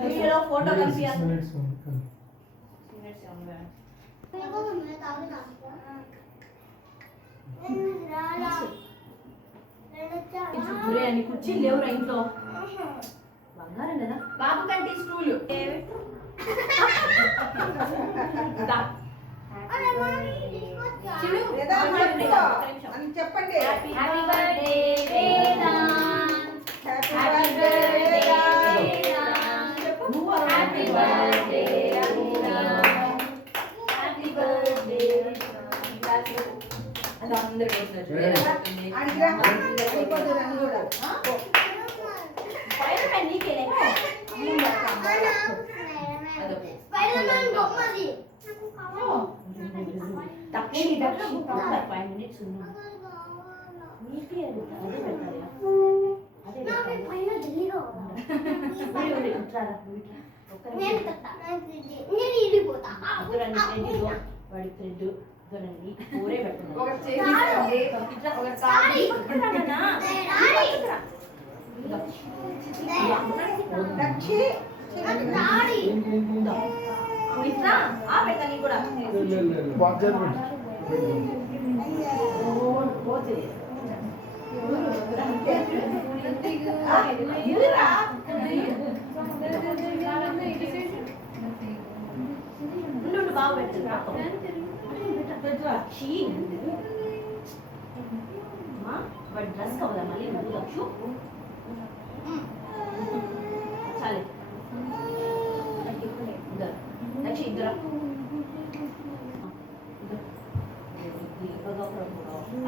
వీడియోలో ఫోటో కనిపిస్తుంది. అని కుర్చీలు లేవురా ఇంట్లో. బంగారం కదా బాబు కంటే స్టూలు చెప్పండి. Happy birthday happy birthday happy birthday అది అందరూ నీకే ఫైవ్ మినిట్స్ వాడి థ్రెడ్ దొరండి ఊరే బాగా పెట్టు వాడి డ్రెస్ కావాలా మళ్ళీ లక్షు చాలే లక్ష ఇద్దరు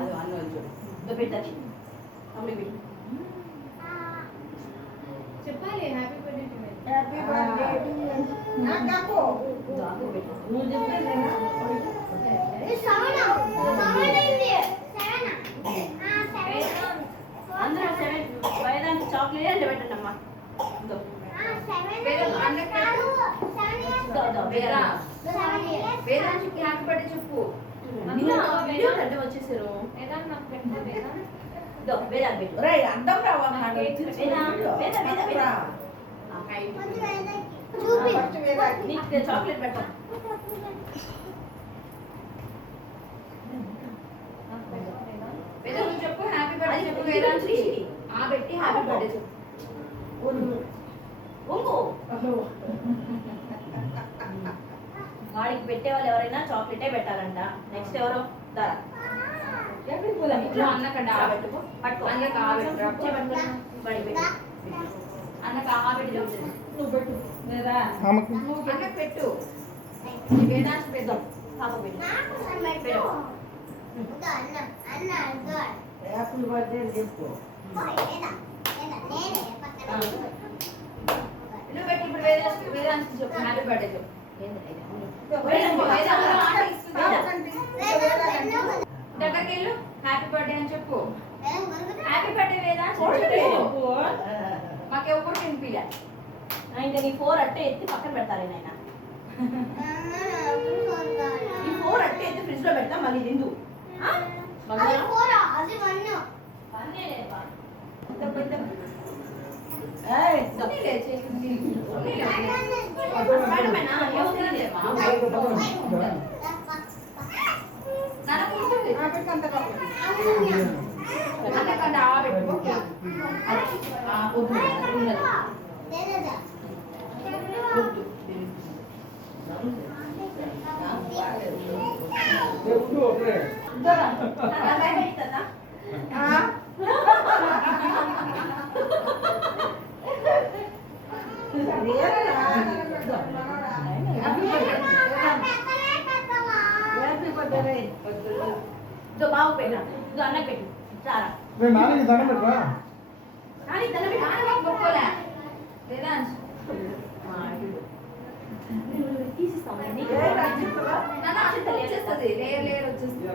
అది అన్న పెట్టచ్చు చెప్పాలి హ్యాపీ బర్త్డే హ్యాపీ బర్త్డే నువ్వు చెప్పేదేనా అందరూ సెవెన్ వేదానికి చాక్లెట్ అంటే పెట్టండి అమ్మా వేదాంశకి హ్యాపీ బర్త్డే చెప్పు. వీడియో కంటే వచ్చేసారు అందం రావాలి చాక్లెట్ పెట్టా చెప్పు హ్యాపీ బర్త్డే చెప్పు వేదాంశి ఆ పెట్టి హ్యాపీ బర్త్డే చెప్పు. వాడికి పెట్టే వాళ్ళు ఎవరైనా చాక్లెటే పెట్టాలంట. నెక్స్ట్ ఎవరో దారా అన్నకండి ఆ పెట్టుకో పట్టుకో అన్నకి ఆ పెట్టు అన్నకు ఆ పెట్టి చెప్తుంది నువ్వు పెట్టు అన్నకు పెట్టు వేదాంశ పెద్దాం పాప పెట్టు హ్యాపీ బర్త్డే చెప్పు. నువ్వు పెట్టి ఇప్పుడు వేదాంశకి చెప్పు హ్యాపీ బర్త్డే చెప్పు. దగ్గరికి వెళ్ళు హ్యాపీ బర్త్డే అని చెప్పు. Happy birthday వేదాంశ మాకెవరు తినిపిలే. ఇంకా నీ 4 అట్టే ఎత్తి పక్కన పెడతారే నాయన. ఈ 4 అట్టే ఎత్తి ఫ్రిడ్జ్ లో పెడతా మళ్ళీ తిందు. అన్నకంటే ఆ పెట్టుకో బాబు పెట్టా అన్న పెట్టు చాలా నాన్నకి దండం పెట్టరా కానీ తన గొప్పలే వేదాంశ్ తీసిస్తామండి వచ్చేస్తుంది లేయర్ లేయర్ వచ్చేస్తుంది.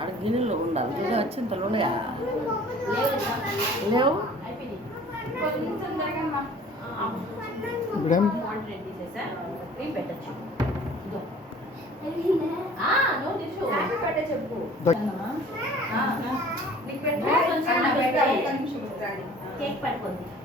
ఆడ గిన్నెలో ఉండాలి చూడ వచ్చింతలోనే లేవు. కొంచెం జరగమ్మా పెట్టచ్చు నో టిష్యూ హ్యాపీ బర్త్డే చెప్పు నీకు పెట్టు. నోట్ కొంచెం అన్న పెట్టు. పెట్టు. ఒక్క నిమిషం రండి. కేక్ పట్టుకుంది